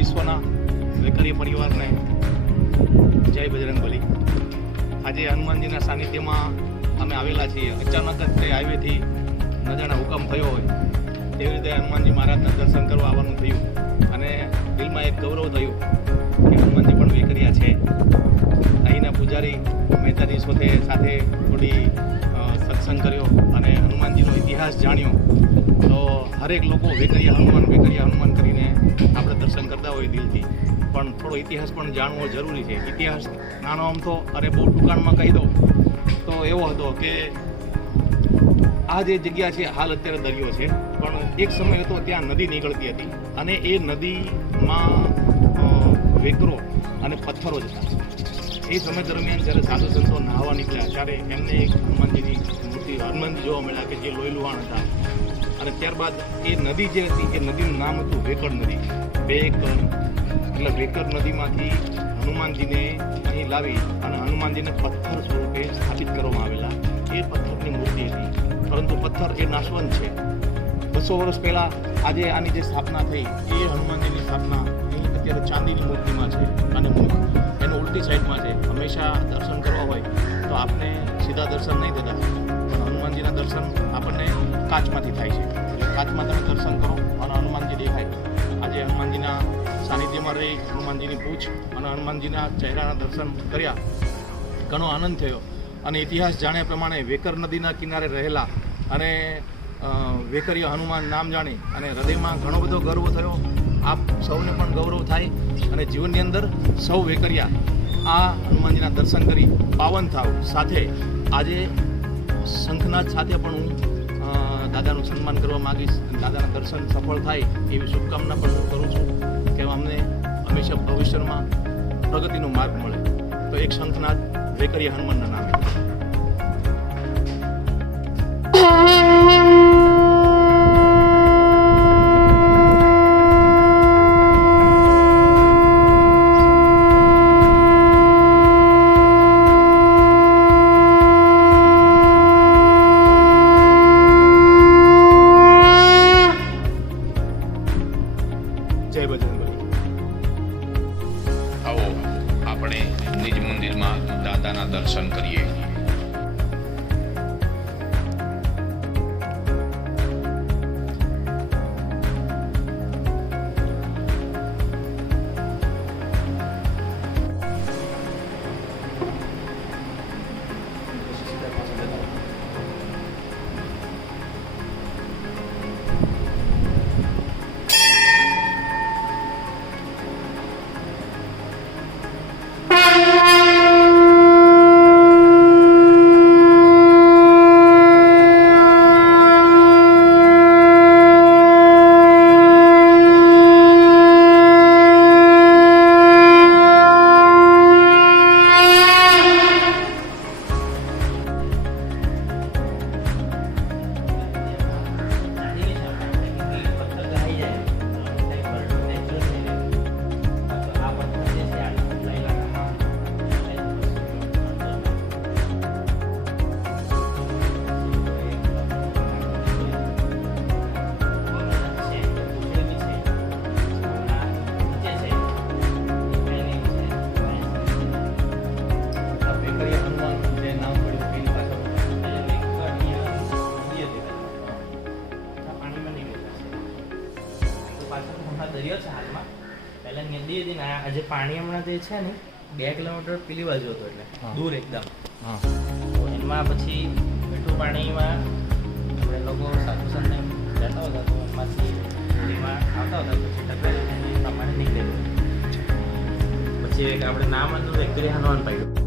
વિશ્વના વેકરીય પરિવારને જય બજરંગબલી આજે હનુમાનજીના સાનિધ્યમાં અમે આવેલા છીએ. અચાનક જ તે હાઈવેથી નજાણા હુકમ થયો હોય. તેવી રીતે હનુમાનજી મહારાજના દર્શન કરવા આવવાનું થયું. અને દિલમાં એક ગૌરવ થયું કે હનુમાનજી પણ વેકરિયા છે. અહીંના પૂજારી મહેતાજી સાથે સાથે થોડી સત્સંગ કર્યો અને હનુમાનજીનો ઇતિહાસ જાણ્યો. તો હરેક લોકો વેકરિયા હનુમાન વેકરિયા હનુમાન કરીને આપણે દર્શન કરતા હોય દિલથી. પણ થોડો ઇતિહાસ પણ જાણવો જરૂરી છે. ઇતિહાસ નાનો આમ તો, અરે બહુ ટૂંકાણમાં કહી દઉં, તો એવો હતો કે આ જે જગ્યા છે, હાલ અત્યારે દરિયો છે. પણ એક સમય હતો ત્યાં નદી નીકળતી હતી અને એ નદીમાં વેકરો અને પથ્થરો જ હતા એ સમય દરમિયાન જ્યારે સાધુ સંતો નાહવા નીકળ્યા, ત્યારે એમને એક હનુમાનજીની મૂર્તિ હનુમાનજી જોવા મળ્યા કે જે લોહી હતા. અને ત્યારબાદ એ નદી જે હતી, એ નદીનું નામ હતું વેકળ નદી. બે એટલે વેકર નદીમાંથી હનુમાનજીને અહીં લાવી અને હનુમાનજીને પથ્થર સ્વરૂપે સ્થાપિત કરવામાં આવેલા. એ પથ્થરની મૂર્તિ હતી. પરંતુ પથ્થર એ નાશવંત છે. બસો વર્ષ પહેલાં આજે આની જે સ્થાપના થઈ, એ હનુમાનજીની સ્થાપના અહીં અત્યારે ચાંદીની મૂર્તિમાં છે અને એનું ઉલટી સાઈડમાં છે. હંમેશા દર્શન કરવા હોય તો આપને સીધા દર્શન નહીં થતા. હનુમાનજીના દર્શન આપણને કાચમાંથી થાય છે. એટલે કાચમાં તમે દર્શન કરો અને હનુમાનજી દેખાય. આજે હનુમાનજીના સાનિધ્યમાં રહી, હનુમાનજીની પૂછ અને હનુમાનજીના ચહેરાના દર્શન કર્યા. ઘણો આનંદ થયો. અને ઇતિહાસ જાણ્યા પ્રમાણે વેકર નદીના કિનારે રહેલા અને વેકરીય હનુમાન નામ જાણી અને હૃદયમાં ઘણો બધો ગર્વ થયો. આપ સૌને પણ ગૌરવ થાય અને જીવનની અંદર સૌ વેકરિયા આ હનુમાનજીના દર્શન કરી પાવન થાવ. સાથે આજે શંખનાદ સાથે પણ હું દાદાનું સન્માન કરવા માગીશ દાદાના દર્શન સફળ થાય એવી શુભકામના પણ હું કરું છું કે અમને હંમેશા ભવિષ્યમાં પ્રગતિનો માર્ગ મળે. તો એક શંખનાદ, વેકરિયા હનુમાનના નામે. આપણે નિજ મંદિરમાં દાદાના દર્શન કરીએ. હાલમાં પહેલા હતી ને આજે પાણી હમણાં જે છે ને બે કિલોમીટર પેલી બાજુ હતું એટલે દૂર એકદમ. તો એમાં પછી મીઠું પાણીમાં આપણે લોકો સાધુ સંતને જતા હતા તો એમાંથી નદીમાં આવતા હતા પછી ટકરાઈ પ્રમાણે નીકળેલું પછી એક આપણે નામ હતું વેકરી હનુમાન પાડ્યું.